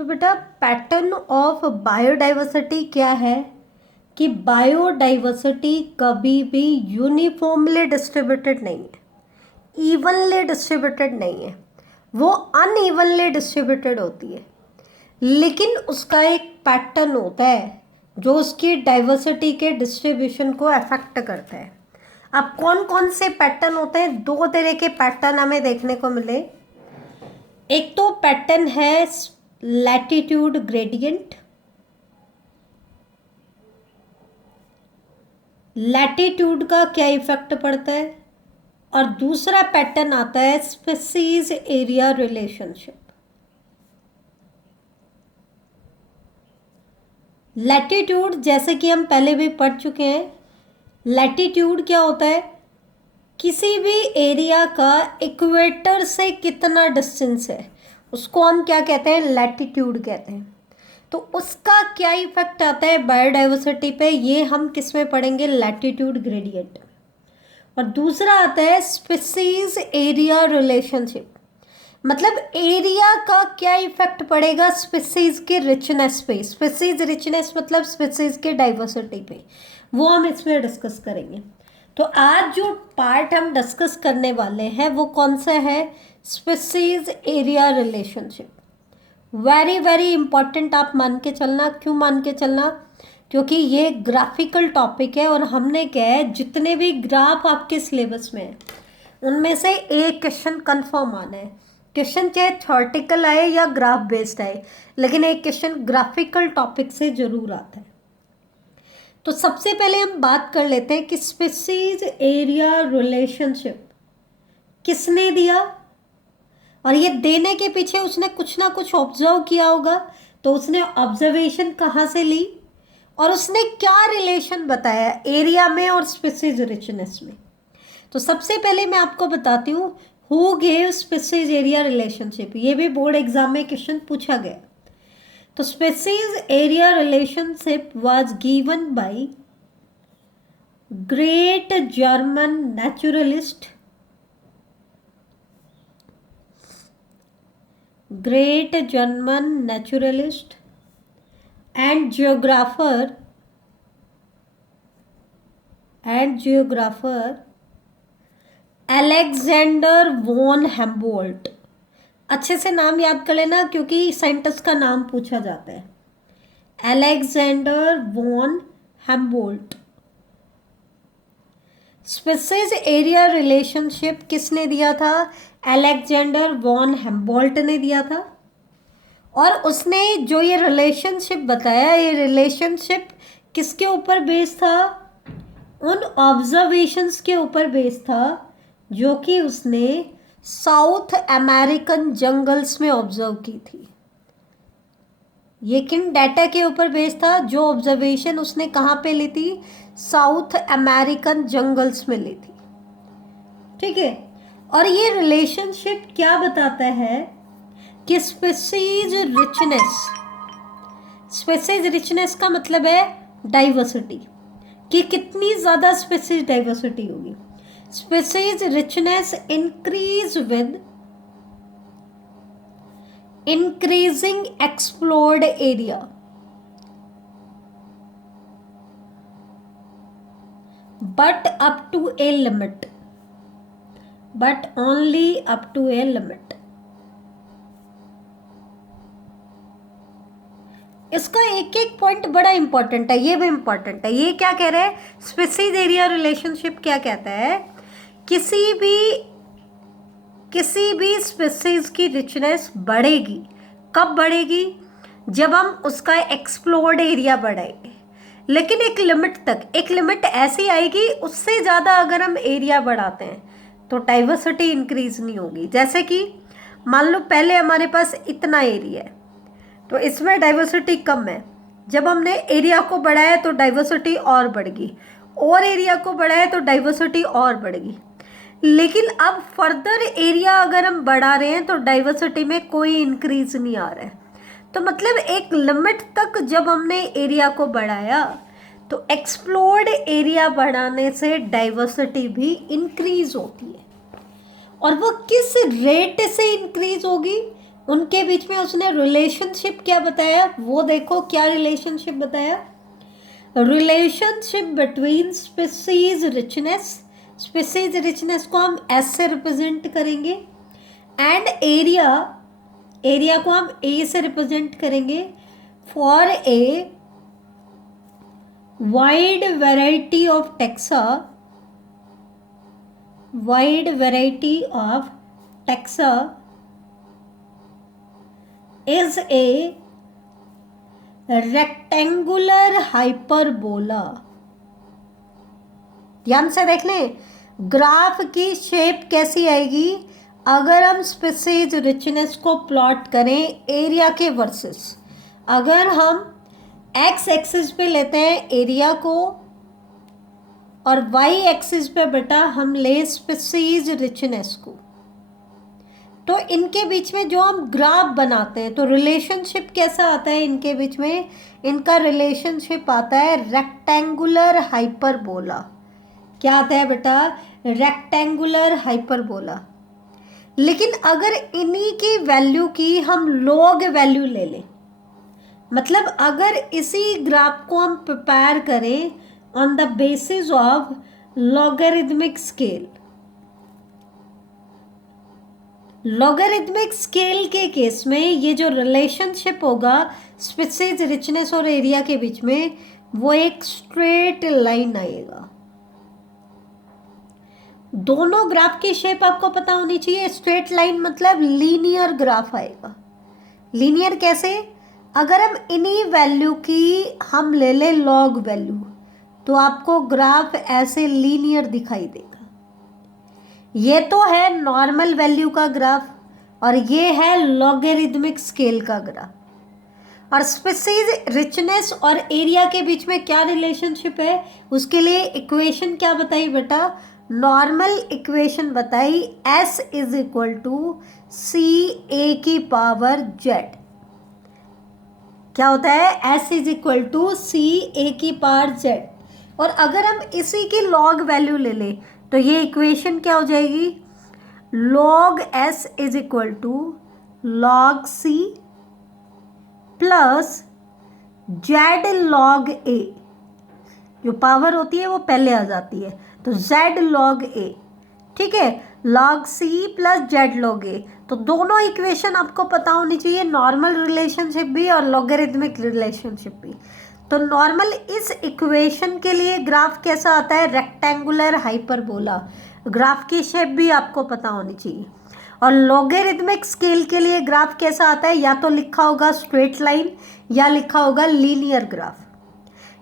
तो बेटा pattern of biodiversity क्या है कि बायोडाइवर्सिटी कभी भी यूनिफॉर्मली डिस्ट्रीब्यूटेड नहीं है, इवनली डिस्ट्रीब्यूटेड नहीं है, वो अनइवनली डिस्ट्रीब्यूटेड होती है। लेकिन उसका एक पैटर्न होता है जो उसकी डाइवर्सिटी के डिस्ट्रीब्यूशन को अफेक्ट करता है। अब कौन कौन से पैटर्न होते हैं? दो तरह के पैटर्न हमें देखने को मिले। एक तो पैटर्न है लैटिट्यूड ग्रेडियंट, लैटिट्यूड का क्या इफेक्ट पड़ता है, और दूसरा पैटर्न आता है स्पीसीज एरिया रिलेशनशिप। लैटिट्यूड जैसे कि हम पहले भी पढ़ चुके हैं, लैटिट्यूड क्या होता है? किसी भी एरिया का इक्वेटर से कितना डिस्टेंस है उसको हम क्या कहते हैं? लैटिट्यूड कहते हैं। तो उसका क्या इफेक्ट आता है बायोडाइवर्सिटी पे, ये हम किस में पढ़ेंगे? Latitude gradient. और दूसरा आता है स्पीसीज एरिया रिलेशनशिप, मतलब एरिया का क्या इफेक्ट पड़ेगा स्पीसीज के रिचनेस पे। स्पीसीज रिचनेस मतलब स्पीसीज के डाइवर्सिटी पे, वो हम इसमें डिस्कस करेंगे। तो आज जो पार्ट हम डिस्कस करने वाले हैं वो कौन सा है? Species area relationship. Very very important आप मान के चलना। क्यों मान के चलना? क्योंकि ये ग्राफिकल टॉपिक है और हमने क्या है, जितने भी ग्राफ आपके सिलेबस में है उनमें से एक क्वेश्चन कंफर्म आना है। क्वेश्चन चाहे थ्योरेटिकल आए या ग्राफ बेस्ड आए, लेकिन एक क्वेश्चन ग्राफिकल टॉपिक से जरूर आता है। तो सबसे पहले हम बात कर लेते हैं कि स्पीसीज एरिया रिलेशनशिप किसने दिया, और ये देने के पीछे उसने कुछ ना कुछ ऑब्जर्व किया होगा। तो उसने ऑब्जर्वेशन कहाँ से ली और उसने क्या रिलेशन बताया एरिया में और स्पीसीज रिचनेस में। तो सबसे पहले मैं आपको बताती हूँ who gave species area relationship. ये भी बोर्ड एग्जाम में क्वेश्चन पूछा गया। तो species area relationship was given by great German naturalist, great German naturalist and geographer Alexander von Humboldt. अच्छे से नाम याद कर लेना क्योंकि साइंटिस्ट का नाम पूछा जाता है। Alexander von Humboldt. Species area relationship किसने दिया था? अलेक्जेंडर वॉन हेम्बोल्ट ने दिया था। और उसने जो ये रिलेशनशिप बताया, ये रिलेशनशिप किसके ऊपर बेस्ड था? उन ऑब्जर्वेशंस के ऊपर बेस्ड था जो कि उसने साउथ अमेरिकन जंगल्स में ऑब्जर्व की थी। ये किन डाटा के ऊपर बेस्ड था? जो ऑब्जर्वेशन उसने कहाँ पे ली थी? साउथ अमेरिकन जंगल्स में ली थी। ठीक है। और ये रिलेशनशिप क्या बताता है कि स्पीसीज रिचनेस का मतलब है डाइवर्सिटी, कि कितनी ज़्यादा स्पीसीज डाइवर्सिटी होगी। Species richness increase with increasing explored area, but up to a limit, but only up to a limit। इसका एक एक पॉइंट बड़ा इंपॉर्टेंट है, ये भी इंपॉर्टेंट है। ये क्या कह रहे हैं? स्पीसीज एरिया रिलेशनशिप क्या कहता है? किसी भी स्पीसीज की रिचनेस बढ़ेगी। कब बढ़ेगी? जब हम उसका एक्सप्लोर्ड एरिया बढ़ाएंगे, लेकिन एक लिमिट तक। एक लिमिट ऐसी आएगी, उससे ज़्यादा अगर हम एरिया बढ़ाते हैं तो डाइवर्सिटी इंक्रीज नहीं होगी। जैसे कि मान लो पहले हमारे पास इतना एरिया है तो इसमें डाइवर्सिटी कम है। जब हमने एरिया को बढ़ाया तो डाइवर्सिटी और बढ़ गई, और एरिया को बढ़ाया तो डाइवर्सिटी और बढ़ गई। लेकिन अब फर्दर एरिया अगर हम बढ़ा रहे हैं तो डाइवर्सिटी में कोई इंक्रीज नहीं आ रहा है। तो मतलब एक लिमिट तक जब हमने एरिया को बढ़ाया तो एक्सप्लोर्ड एरिया बढ़ाने से डाइवर्सिटी भी इंक्रीज होती है। और वो किस रेट से इंक्रीज होगी उनके बीच में उसने रिलेशनशिप क्या बताया, वो देखो क्या रिलेशनशिप बताया, relationship between species richness, species richness को हम एस से रिप्रेजेंट करेंगे, एंड एरिया, एरिया को हम ए से रिप्रेजेंट करेंगे, for a wide variety of taxa, wide variety of taxa is a rectangular hyperbola। ध्यान से देख लें, ग्राफ की शेप कैसी आएगी अगर हम स्पीसीज रिचनेस को प्लॉट करें एरिया के वर्सेस। अगर हम एक्स एक्सिस पे लेते हैं एरिया को और वाई एक्सिस पे बेटा हम ले स्पीसीज रिचनेस को, तो इनके बीच में जो हम ग्राफ बनाते हैं तो रिलेशनशिप कैसा आता है इनके बीच में, इनका रिलेशनशिप आता है रेक्टेंगुलर हाइपरबोला। क्या आता है बेटा, रेक्टेंगुलर हाइपरबोला। लेकिन अगर इन्हीं की वैल्यू की हम लॉग वैल्यू ले लें, मतलब अगर इसी ग्राफ को हम प्रिपेयर करें on the basis of logarithmic scale, logarithmic scale के केस में ये जो रिलेशनशिप होगा स्पीसीज रिचनेस और एरिया के बीच में वो एक स्ट्रेट लाइन आएगा। दोनों ग्राफ की शेप आपको पता होनी चाहिए, स्ट्रेट लाइन मतलब लीनियर ग्राफ आएगा। लीनियर कैसे, अगर हम इन्हीं वैल्यू की हम ले ले लॉग वैल्यू तो आपको ग्राफ ऐसे लीनियर दिखाई देगा। ये तो है नॉर्मल वैल्यू का ग्राफ और ये है लॉगरिथमिक स्केल का ग्राफ। और स्पीसीज रिचनेस और एरिया के बीच में क्या रिलेशनशिप है, उसके लिए इक्वेशन क्या बताई बेटा, नॉर्मल इक्वेशन बताई, S इज इक्वल टू सी ए की पावर जेड। क्या होता है, S इज इक्वल टू सी ए की पावर जेड। और अगर हम इसी की लॉग वैल्यू ले लें तो ये इक्वेशन क्या हो जाएगी, log S is equal to log C plus Z log A। जो पावर होती है वो पहले आ जाती है, तो Z log A, ठीक है, log C plus Z log A। तो दोनों इक्वेशन आपको पता होनी चाहिए, नॉर्मल रिलेशनशिप भी और लॉगरिथमिक रिलेशनशिप भी। तो नॉर्मल इस इक्वेशन के लिए ग्राफ कैसा आता है, रेक्टेंगुलर हाइपरबोला। ग्राफ की शेप भी आपको पता होनी चाहिए। और लॉगरिथमिक स्केल के लिए ग्राफ कैसा आता है, या तो लिखा होगा स्ट्रेट लाइन या लिखा होगा लीनियर ग्राफ।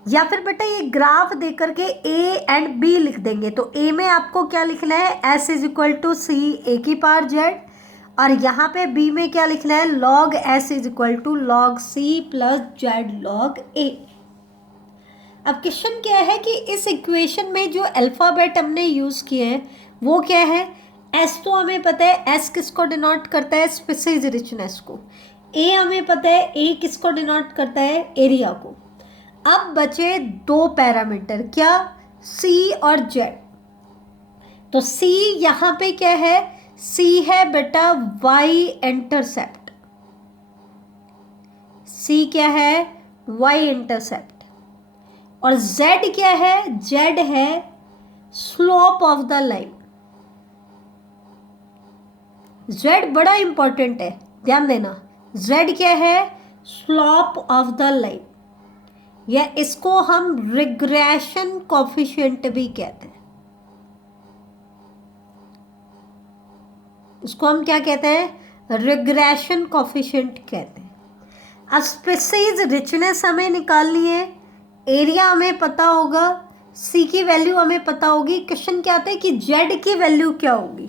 या फिर बेटा ये ग्राफ दे करके ए एंड बी लिख देंगे, तो ए में आपको क्या लिखना है, एस इज इक्वल टू सी ए की पावर जेड, और यहाँ पे बी में क्या लिखना है, log S is equal to log C plus Z log A। अब क्वेश्चन क्या है कि इस इक्वेशन में जो अल्फ़ाबेट हमने यूज़ किए हैं वो क्या है, S तो हमें पता है, S किसको डिनोट करता है, स्पीसीज रिचनेस को। A हमें पता है, A किसको डिनोट करता है, एरिया को। अब बचे दो पैरामीटर, क्या, C और Z। तो C यहाँ पे क्या है, C है बेटा Y इंटरसेप्ट। C क्या है, Y इंटरसेप्ट। और Z क्या है, Z है slope of the line. Z बड़ा इंपॉर्टेंट है, ध्यान देना। Z क्या है, स्लोप ऑफ द लाइन, या इसको हम रिग्रेशन कोफिशिएंट भी कहते हैं। इसको हम क्या कहते हैं, रिग्रेशन कोफिशिएंट कहते हैं। अब स्पीसीज रिचनेस हमें निकालनी है, एरिया हमें पता होगा, सी की वैल्यू हमें पता होगी। क्वेश्चन क्या आता है कि जेड की वैल्यू क्या होगी,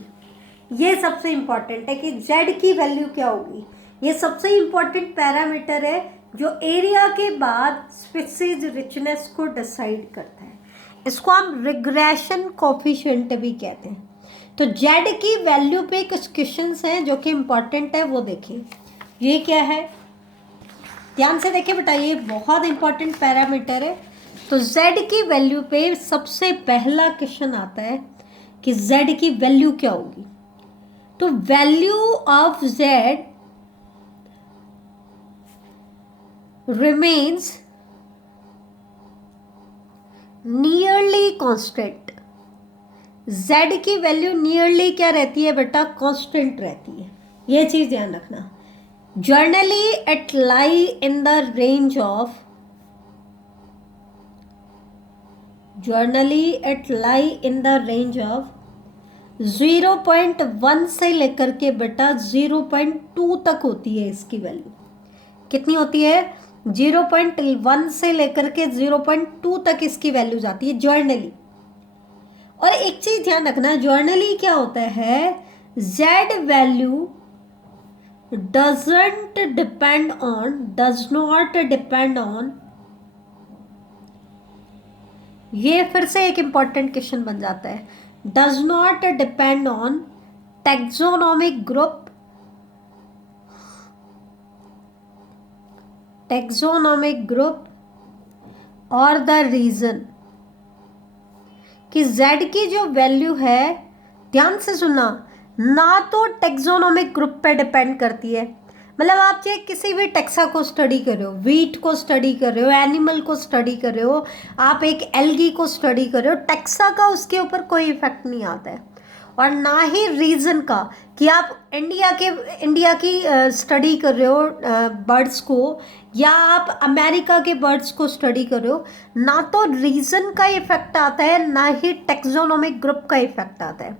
ये सबसे इंपॉर्टेंट है कि जेड की वैल्यू क्या होगी। ये सबसे इंपॉर्टेंट पैरामीटर है जो एरिया के बाद स्पीसीज रिचनेस को डिसाइड करता है। इसको हम रिग्रेशन कोफिशिएंट भी कहते हैं। तो जेड की वैल्यू पे कुछ क्वेश्चंस हैं जो कि इंपॉर्टेंट है, वो देखिए। ये क्या है, ध्यान से देखिए बेटा, ये बहुत इंपॉर्टेंट पैरामीटर है। तो z की वैल्यू पे सबसे पहला क्वेश्चन आता है कि z की वैल्यू क्या होगी। तो value of z remains nearly constant. z की वैल्यू नियरली क्या रहती है बेटा, कांस्टेंट रहती है, ये चीज ध्यान रखना। Generally it lie in the range of, generally it lie in the range of 0.1 से लेकर के बेटा 0.2 तक होती है इसकी वैल्यू। कितनी होती है, 0.1 से लेकर के 0.2 तक इसकी वैल्यू जाती है जर्नली। और एक चीज ध्यान रखना, जर्नली क्या होता है, z value doesn't depend on, does not depend on, ये फिर से एक इंपॉर्टेंट क्वेश्चन बन जाता है, does not depend on taxonomic group, taxonomic group और द रीजन, कि z की जो वैल्यू है, ध्यान से सुनना, ना तो टैक्सोनॉमिक ग्रुप पे डिपेंड करती है। मतलब आप चाहे किसी भी टैक्सा को स्टडी कर रहे हो, वीट को स्टडी कर रहे हो, एनिमल को स्टडी कर रहे हो, आप एक एल्गी को स्टडी कर रहे हो, टैक्सा का उसके ऊपर कोई इफेक्ट नहीं आता है। और ना ही रीजन का, कि आप इंडिया की स्टडी कर रहे हो बर्ड्स को, या आप अमेरिका के बर्ड्स को स्टडी कर रहे हो, ना तो रीजन का इफेक्ट आता है, ना ही टैक्सोनॉमिक ग्रुप का इफेक्ट आता है।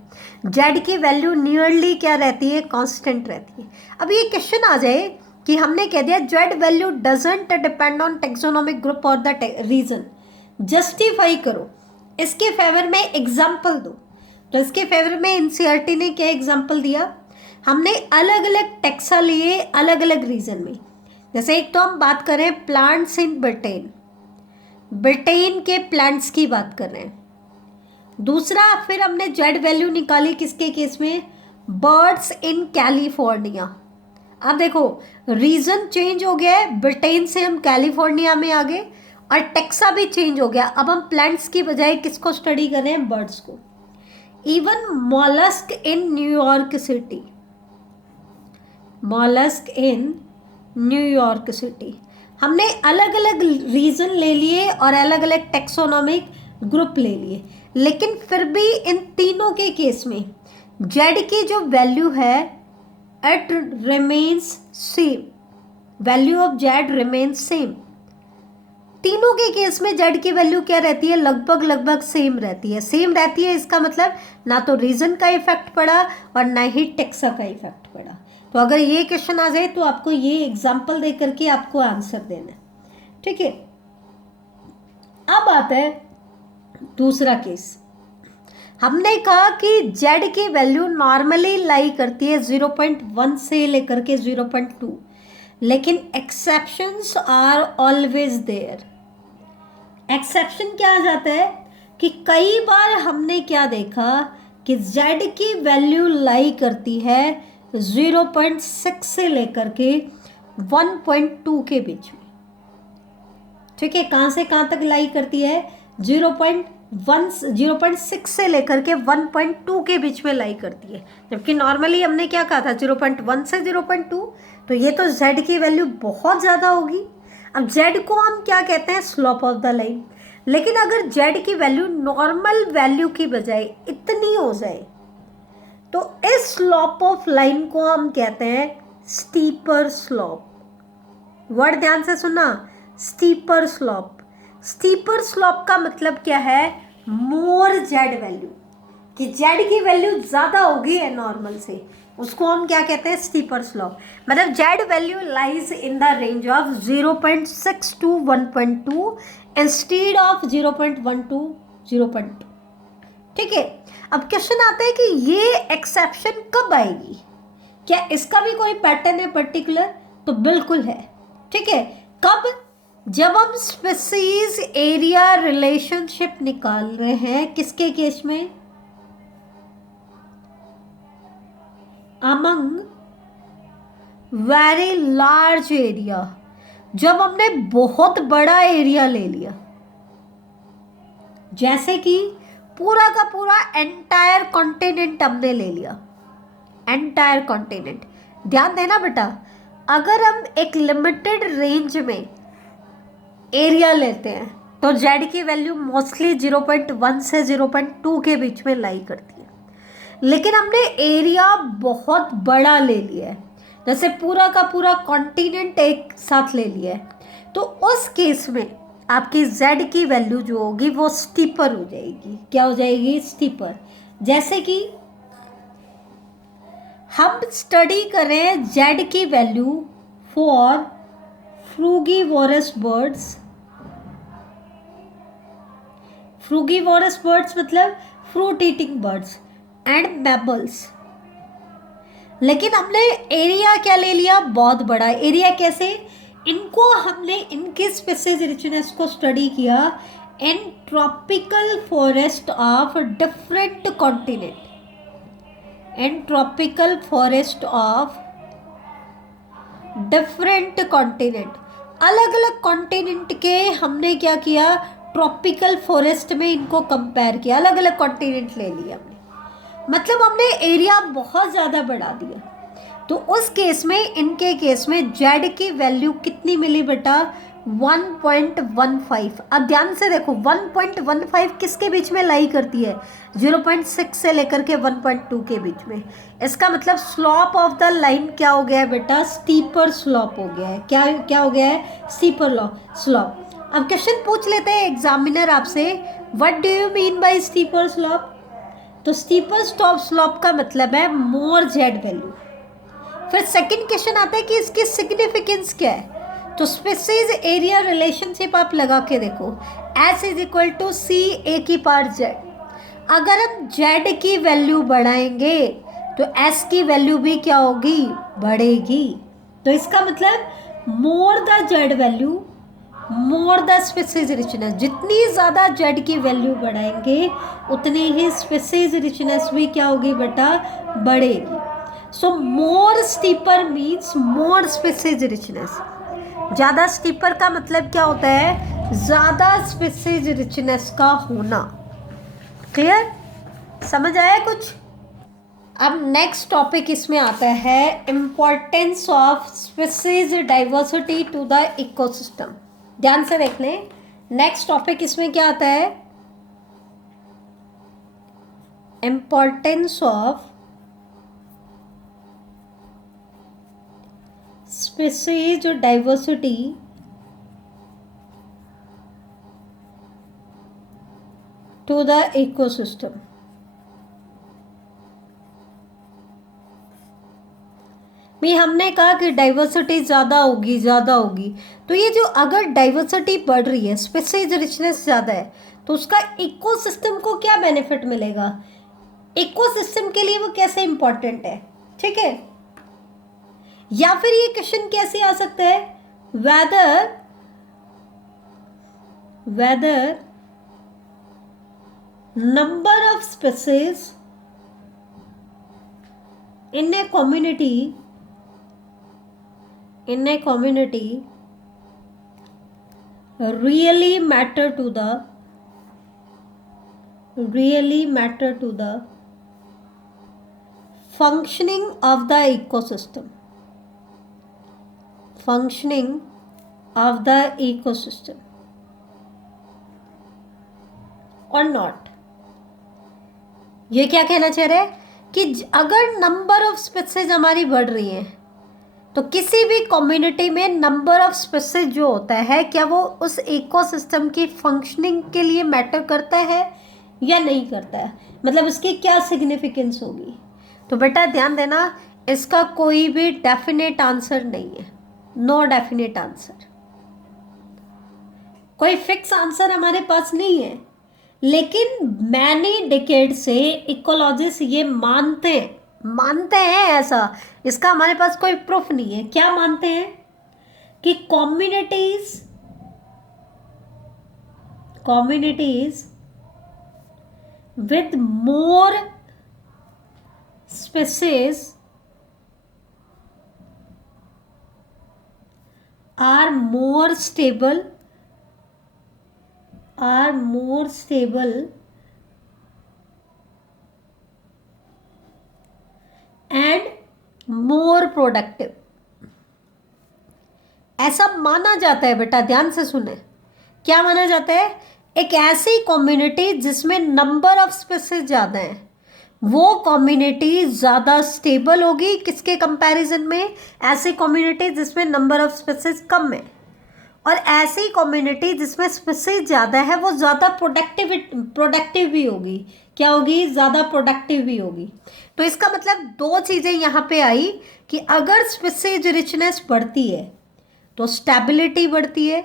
जेड की वैल्यू नियरली क्या रहती है, कांस्टेंट रहती है। अब ये क्वेश्चन आ जाए कि हमने कह दिया Z value doesn't depend on taxonomic group और द रीजन, जस्टिफाई करो, इसके फेवर में एग्जाम्पल दो। तो इसके फेवर में एनसीईआरटी ने क्या एग्जाम्पल दिया, हमने अलग अलग टैक्सा लिए अलग अलग रीजन में। जैसे एक तो हम बात करें प्लांट्स इन ब्रिटेन, ब्रिटेन के प्लांट्स की बात कर रहे हैं। दूसरा फिर हमने जेड वैल्यू निकाली किसके केस में, बर्ड्स इन कैलिफोर्निया। अब देखो रीजन चेंज हो गया है, ब्रिटेन से हम कैलिफोर्निया में आ गए, और टैक्सा भी चेंज हो गया। अब हम प्लांट्स की बजाय किसको स्टडी कर रहे हैं, बर्ड्स को। Even mollusc in New York city, mollusc in New York city, हमने अलग अलग रीजन ले लिए और अलग अलग टैक्सोनॉमिक ग्रुप ले लिए, लेकिन फिर भी इन तीनों के केस में जेड की जो वैल्यू है it remains same, value of Z remains same. तीनों के केस में जेड की वैल्यू क्या रहती है, लगभग लगभग सेम रहती है। सेम रहती है इसका मतलब ना तो रीजन का इफेक्ट पड़ा और ना ही टैक्सा का इफेक्ट पड़ा। तो अगर ये क्वेश्चन आ जाए तो आपको ये एग्जाम्पल दे करके आपको आंसर देना है, ठीक है। अब आता है दूसरा केस। हमने कहा कि जेड की वैल्यू नॉर्मली लाई करती है 0.1 से लेकर के 0.2, लेकिन exceptions are always there. Exception क्या आ जाता है कि कई बार हमने क्या देखा कि जेड की वैल्यू लाई करती है 0.6 से लेकर के 1.2 के बीच में, ठीक है। कहाँ से कहाँ तक लाई करती है, 0.6 से लेकर के 1.2 के बीच में लाई करती है, जबकि नॉर्मली हमने क्या कहा था 0.1 से 0.2। तो ये तो z की वैल्यू बहुत ज़्यादा होगी। अब z को हम क्या कहते हैं, स्लोप ऑफ द लाइन। लेकिन अगर z की वैल्यू नॉर्मल वैल्यू की बजाय इतनी हो जाए तो इस स्लोप ऑफ लाइन को हम कहते हैं स्टीपर स्लोप। वर्ड ध्यान से सुना, स्टीपर स्लोप। स्टीपर स्लोप का मतलब क्या है, मोर जेड वैल्यू, कि जेड की वैल्यू ज़्यादा होगी है नॉर्मल से, उसको हम क्या कहते हैं, स्टीपर स्लोप। मतलब Z value lies in the range of 0.6 to 1.2 instead of 0.1 to 0.2, ठीक है। अब क्वेश्चन आता है कि ये एक्सेप्शन कब आएगी, क्या इसका भी कोई पैटर्न है पर्टिकुलर, तो बिल्कुल है, ठीक है। कब, जब हम स्पीसीज एरिया रिलेशनशिप निकाल रहे हैं किसके केस में, अमंग वेरी लार्ज एरिया, जब हमने बहुत बड़ा एरिया ले लिया, जैसे कि पूरा का पूरा एंटायर कॉन्टिनेंट हमने ले लिया, एंटायर कॉन्टिनेंट। ध्यान देना बेटा, अगर हम एक लिमिटेड रेंज में एरिया लेते हैं तो जेड की वैल्यू मोस्टली 0.1 से 0.2 के बीच में लाई करती है। लेकिन हमने एरिया बहुत बड़ा ले लिया है, जैसे पूरा का पूरा कॉन्टिनेंट एक साथ ले लिया है, तो उस केस में आपकी जेड की वैल्यू जो होगी वो स्टीपर हो जाएगी। क्या हो जाएगी? स्टीपर। जैसे कि हम स्टडी करें जेड की value for frugivorous birds. Frugivorous birds मतलब fruit eating birds and mammals. लेकिन हमने एरिया क्या ले लिया? बहुत बड़ा एरिया। कैसे? इनको हमने इनकी स्पीसीज रिचनेस को स्टडी किया in tropical forest of different continent. In tropical forest of different continent, अलग अलग कॉन्टिनेंट के हमने क्या किया? ट्रॉपिकल फॉरेस्ट में इनको कंपेयर किया, अलग अलग कॉन्टिनेंट ले लिया हमने, मतलब हमने एरिया बहुत ज़्यादा बढ़ा दिया। तो उस केस में, इनके केस में जेड की वैल्यू कितनी मिली बेटा? 1.15। अब ध्यान से देखो 1.15 किसके बीच में लाई करती है? 0.6 से लेकर के 1.2 के बीच में। इसका मतलब स्लॉप ऑफ द लाइन क्या हो गया है बेटा? स्टीपर स्लॉप हो गया है। क्या क्या हो गया है? Steeper slope. अब क्वेश्चन पूछ लेते हैं एग्जामिनर आपसे, what do you mean by steeper slope? तो स्टीपर स्लॉप का मतलब है मोर जेड वैल्यू। फिर सेकंड क्वेश्चन आता है कि इसकी सिग्निफिकेंस क्या है? तो स्पीसीज एरिया रिलेशनशिप आप लगा के देखो, S इज इक्वल टू सी ए की पावर जेड। अगर हम जेड की वैल्यू बढ़ाएंगे तो S की वैल्यू भी क्या होगी? बढ़ेगी। तो इसका मतलब more the Z value more the species richness. जितनी ज़्यादा जेड की वैल्यू बढ़ाएंगे उतनी ही स्पीसीज रिचनेस भी क्या होगी बेटा? बढ़ेगी। So more steeper means more species richness. ज़्यादा स्टीपर का मतलब क्या होता है? ज़्यादा स्पीसीज रिचनेस का होना। क्लियर? समझ आया कुछ? अब नेक्स्ट टॉपिक इसमें आता है importance of species diversity to the ecosystem. ध्यान से देख लें, नेक्स्ट टॉपिक इसमें क्या आता है? Importance of species diversity to the ecosystem. भी हमने कहा कि डाइवर्सिटी ज़्यादा होगी, तो ये जो अगर डाइवर्सिटी बढ़ रही है, स्पीसीज रिचनेस ज़्यादा है, तो उसका इकोसिस्टम को क्या बेनिफिट मिलेगा? इकोसिस्टम के लिए वो कैसे इंपॉर्टेंट है? ठीक है। या फिर ये क्वेश्चन कैसे आ सकता है? whether number of species in a community really matter to the functioning of the ecosystem, or not? ये क्या कहना चाह रहे हैं कि अगर नंबर ऑफ स्पीसीज हमारी बढ़ रही है तो किसी भी कम्युनिटी में नंबर ऑफ स्पीसीज जो होता है, क्या वो उस इकोसिस्टम की फंक्शनिंग के लिए मैटर करता है या नहीं करता है? मतलब उसकी क्या सिग्निफिकेंस होगी? तो बेटा ध्यान देना, इसका कोई भी डेफिनेट आंसर नहीं है। नो डेफिनेट आंसर, कोई फिक्स आंसर हमारे पास नहीं है। लेकिन मैनी डिकेड से इकोलॉजिस्ट ये मानते हैं ऐसा, इसका हमारे पास कोई प्रूफ नहीं है। क्या मानते हैं? कि communities with more species are more stable and more productive। ऐसा माना जाता है बेटा, ध्यान से सुने। क्या माना जाता है? एक ऐसी कम्युनिटी जिसमें नंबर ऑफ स्पीसीज ज़्यादा हैं, वो कम्युनिटी ज़्यादा स्टेबल होगी किसके कंपैरिजन में? ऐसी कम्युनिटी जिसमें नंबर ऑफ स्पीसीज कम है। और ऐसी कम्युनिटी जिसमें स्पीसीज ज़्यादा है वो ज़्यादा प्रोडक्टिव भी होगी। क्या होगी? ज़्यादा प्रोडक्टिव भी होगी। तो इसका मतलब दो चीज़ें यहाँ पे आई कि अगर स्पीसीज रिचनेस बढ़ती है तो स्टेबिलिटी बढ़ती है,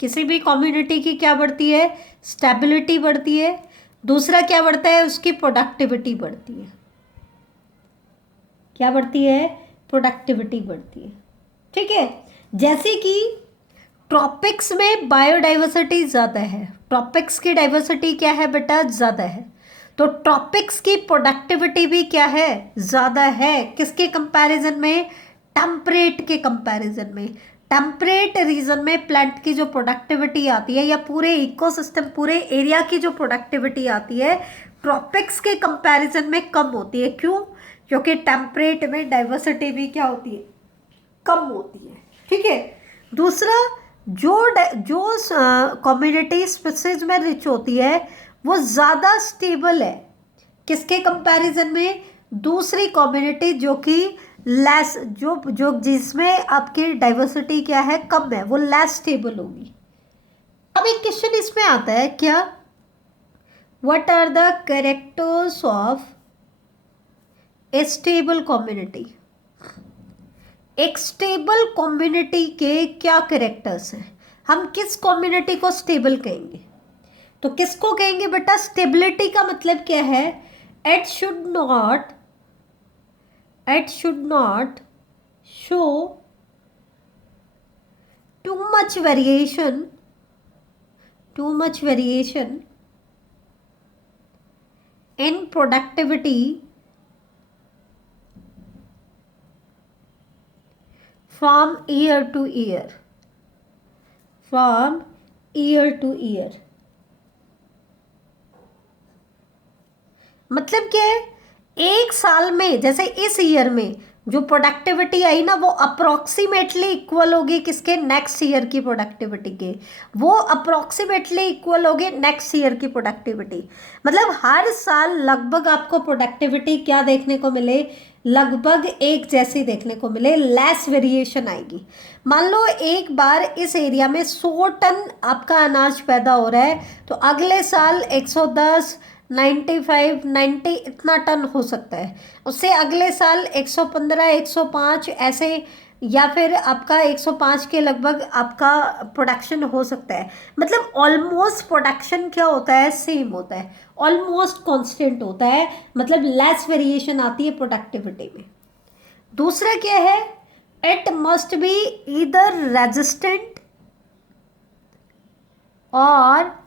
किसी भी कम्युनिटी की क्या बढ़ती है? स्टेबिलिटी बढ़ती है। दूसरा क्या बढ़ता है? उसकी प्रोडक्टिविटी बढ़ती है। क्या बढ़ती है? प्रोडक्टिविटी बढ़ती है। ठीक है, जैसे कि ट्रॉपिक्स में बायोडाइवर्सिटी ज़्यादा है, ट्रॉपिक्स की डाइवर्सिटी क्या है बेटा? ज़्यादा है। तो ट्रॉपिक्स की प्रोडक्टिविटी भी क्या है? ज़्यादा है। किसके कंपैरिजन में? टेम्परेट के कंपैरिजन में। टेम्परेट रीजन में प्लांट की जो प्रोडक्टिविटी आती है या पूरे इकोसिस्टम, पूरे एरिया की जो प्रोडक्टिविटी आती है ट्रॉपिक्स के कंपैरिजन में कम होती है। क्यों? क्योंकि टेम्परेट में डाइवर्सिटी भी क्या होती है? कम होती है। ठीक है। दूसरा, जो कम्युनिटी स्पीसीज में रिच होती है वो ज़्यादा स्टेबल है किसके कंपैरिजन में? दूसरी कम्युनिटी जो कि लेस, जो जिसमें आपकी डाइवर्सिटी क्या है? कम है, वो लेस स्टेबल होगी। अब एक क्वेश्चन इसमें आता है क्या? What are the characters of a stable community? एक स्टेबल कम्युनिटी के क्या कैरेक्टर्स हैं? हम किस कम्युनिटी को स्टेबल कहेंगे? तो किसको कहेंगे बेटा? स्टेबिलिटी का मतलब क्या है? It should not show too much variation in productivity from year to year, मतलब क्या है? एक साल में, जैसे इस ईयर में जो प्रोडक्टिविटी आई ना वो अप्रोक्सीमेटली इक्वल होगी किसके? नेक्स्ट ईयर की प्रोडक्टिविटी के। वो अप्रोक्सीमेटली इक्वल होगी नेक्स्ट ईयर की प्रोडक्टिविटी। मतलब हर साल लगभग आपको प्रोडक्टिविटी क्या देखने को मिले? लगभग एक जैसी देखने को मिले, लेस वेरिएशन आएगी। मान लो एक बार इस एरिया में 100 टन आपका अनाज पैदा हो रहा है तो अगले साल 110, 95, 90 इतना टन हो सकता है। उससे अगले साल 115, 105 ऐसे, या फिर आपका 105 के लगभग आपका प्रोडक्शन हो सकता है। मतलब ऑलमोस्ट प्रोडक्शन क्या होता है? सेम होता है, ऑलमोस्ट कांस्टेंट होता है। मतलब लेस वेरिएशन आती है प्रोडक्टिविटी में। दूसरा क्या है? It must be either resistant और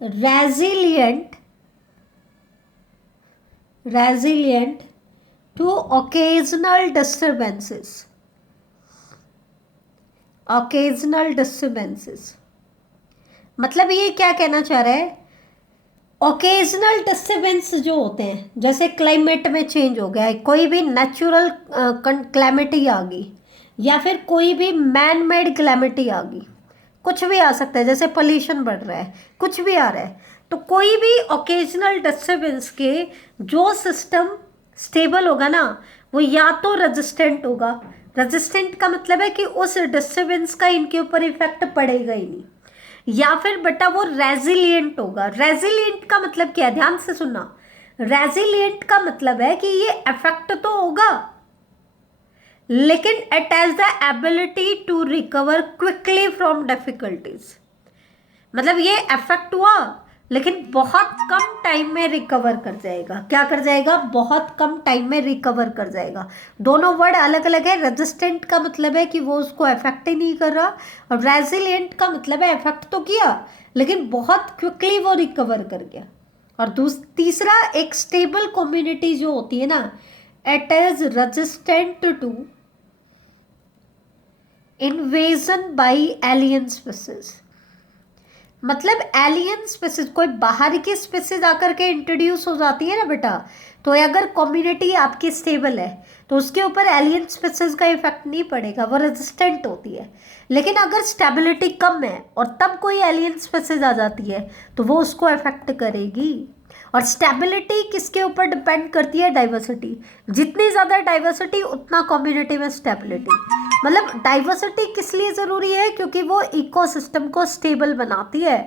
resilient to occasional disturbances। मतलब ये क्या कहना चाह रहा है? ओकेजनल डिस्टर्बेंस जो होते हैं, जैसे क्लाइमेट में चेंज हो गया है, कोई भी नेचुरल क्लैमिटी आ गई या फिर कोई भी मैन मेड क्लैमिटी आ गई, कुछ भी आ सकता है, जैसे पोल्यूशन बढ़ रहा है, कुछ भी आ रहा है, तो कोई भी ओकेजनल डिस्टर्बेंस के जो सिस्टम स्टेबल होगा ना वो या तो रेजिस्टेंट होगा। रेजिस्टेंट का मतलब है कि उस डिस्टर्बेंस का इनके ऊपर इफेक्ट पड़ेगा ही नहीं, या फिर बेटा वो रेजिलियंट होगा। रेजिलियंट का मतलब क्या है? ध्यान से सुनना। रेजिलियंट का मतलब है कि ये इफेक्ट तो होगा लेकिन it has the ability to recover quickly from difficulties. मतलब ये इफेक्ट हुआ लेकिन बहुत कम टाइम में रिकवर कर जाएगा। क्या कर जाएगा? बहुत कम टाइम में रिकवर कर जाएगा। दोनों वर्ड अलग अलग है। रेजिस्टेंट का मतलब है कि वो उसको इफेक्ट ही नहीं कर रहा, और रेजिलियंट का मतलब है इफेक्ट तो किया लेकिन बहुत क्विकली वो रिकवर कर गया। और तीसरा, एक स्टेबल कम्युनिटी जो होती है ना, it is resistant to invasion by alien species. मतलब एलियन स्पीसीज, कोई बाहर की स्पीसीज आकर के इंट्रोड्यूस हो जाती है ना बेटा, तो अगर कम्युनिटी आपकी स्टेबल है तो उसके ऊपर एलियन स्पीसीज का इफेक्ट नहीं पड़ेगा, वो रेजिस्टेंट होती है। लेकिन अगर स्टेबिलिटी कम है और तब कोई एलियन स्पीसीज आ जाती है तो वो उसको अफेक्ट करेगी। और स्टेबिलिटी किसके ऊपर डिपेंड करती है? डाइवर्सिटी। जितनी ज़्यादा डाइवर्सिटी उतना कम्युनिटी में स्टेबिलिटी। मतलब डाइवर्सिटी किस लिए ज़रूरी है? क्योंकि वो इकोसिस्टम को स्टेबल बनाती है।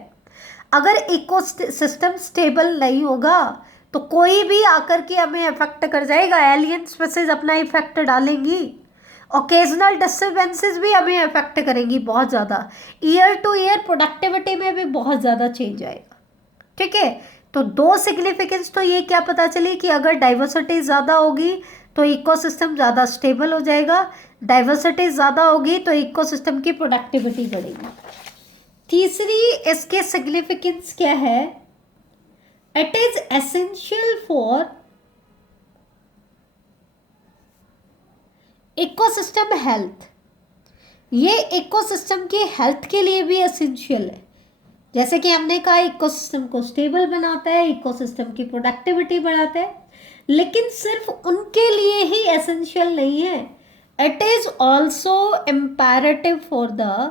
अगर इकोसिस्टम स्टेबल नहीं होगा तो कोई भी आकर के हमें इफेक्ट कर जाएगा, एलियन स्पीसीज अपना इफेक्ट डालेंगी, ओकेजनल डिस्टर्बेंसेस भी हमें इफेक्ट करेंगी बहुत ज़्यादा, ईयर टू ईयर प्रोडक्टिविटी में भी बहुत ज़्यादा चेंज आएगा। ठीक है, तो दो सिग्निफिकेंस तो ये क्या पता चली कि अगर डाइवर्सिटी ज़्यादा होगी तो इकोसिस्टम ज़्यादा स्टेबल हो जाएगा, डाइवर्सिटी ज़्यादा होगी तो इकोसिस्टम की प्रोडक्टिविटी बढ़ेगी। तीसरी इसके सिग्निफिकेंस क्या है? It is essential for ecosystem health. ये इकोसिस्टम की हेल्थ के लिए भी एसेंशियल है। जैसे कि हमने कहा इकोसिस्टम को स्टेबल बनाता है, इकोसिस्टम की प्रोडक्टिविटी बढ़ाता है, लेकिन सिर्फ उनके लिए ही एसेंशियल नहीं है, it is also imperative for the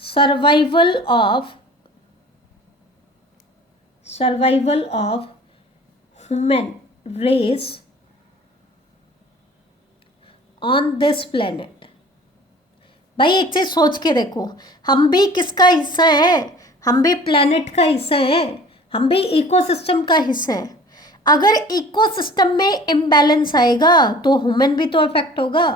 survival of human race on this planet. भाई एक चीज सोच के देखो, हम भी किसका हिस्सा है? हम भी प्लेनेट का हिस्सा है, हम भी इकोसिस्टम का हिस्सा है। अगर इकोसिस्टम में इम्बैलेंस आएगा तो ह्यूमन भी तो अफेक्ट होगा,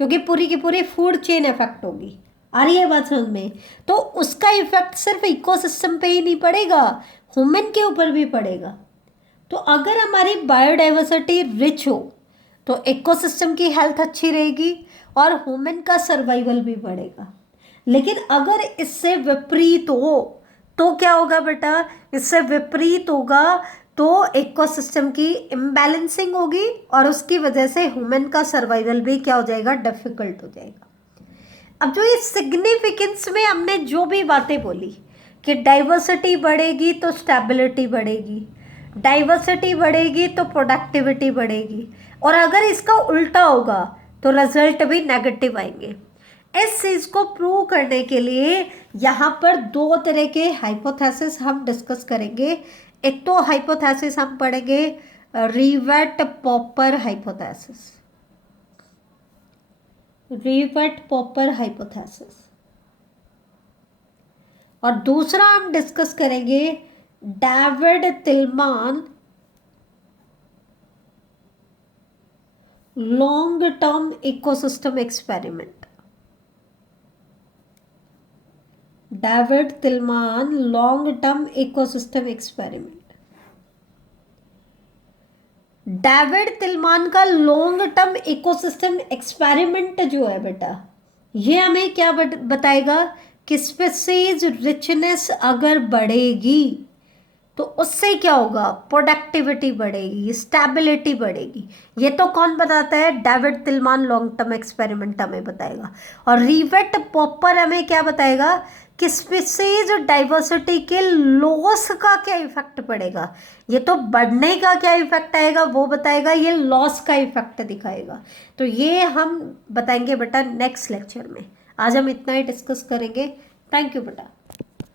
क्योंकि पूरी की पूरी फूड चेन अफेक्ट होगी। आ रही है बात समझ में? तो उसका इफेक्ट सिर्फ इकोसिस्टम पे ही नहीं पड़ेगा, ह्यूमन के ऊपर भी पड़ेगा। तो अगर हमारी बायोडाइवर्सिटी रिच हो तो इकोसिस्टम की हेल्थ अच्छी रहेगी और ह्यूमन का सर्वाइवल भी बढ़ेगा। लेकिन अगर इससे विपरीत हो तो क्या होगा बेटा? इससे विपरीत होगा तो इकोसिस्टम की इम्बैलेंसिंग होगी और उसकी वजह से ह्यूमन का सर्वाइवल भी क्या हो जाएगा? डिफिकल्ट हो जाएगा। अब जो ये सिग्निफिकेंस में हमने जो भी बातें बोली कि डाइवर्सिटी बढ़ेगी तो स्टेबिलिटी बढ़ेगी, डाइवर्सिटी बढ़ेगी तो प्रोडक्टिविटी बढ़ेगी, और अगर इसका उल्टा होगा तो रिजल्ट भी नेगेटिव आएंगे। इस चीज़ को प्रूव करने के लिए यहाँ पर दो तरह के हाइपोथेसिस हम डिस्कस करेंगे। एक तो हाइपोथेसिस हम पढ़ेंगे rivet popper hypothesis, rivet popper hypothesis, और दूसरा हम डिस्कस करेंगे David Tilman long term ecosystem experiment. David Tilman long term ecosystem experiment. David Tilman का लॉन्ग टर्म इकोसिस्टम एक्सपेरिमेंट जो है बेटा, ये हमें क्या बताएगा कि स्पीसीज रिचनेस अगर बढ़ेगी तो उससे क्या होगा? प्रोडक्टिविटी बढ़ेगी, स्टेबिलिटी बढ़ेगी। ये तो कौन बताता है? David Tilman long term experiment हमें बताएगा। और रिवेट पॉपर हमें क्या बताएगा कि स्पीसीज डाइवर्सिटी के लॉस का क्या इफेक्ट पड़ेगा। ये तो बढ़ने का क्या इफेक्ट आएगा वो बताएगा, ये लॉस का इफेक्ट दिखाएगा। तो ये हम बताएंगे बेटा नेक्स्ट लेक्चर में। आज हम इतना ही डिस्कस करेंगे। थैंक यू बेटा।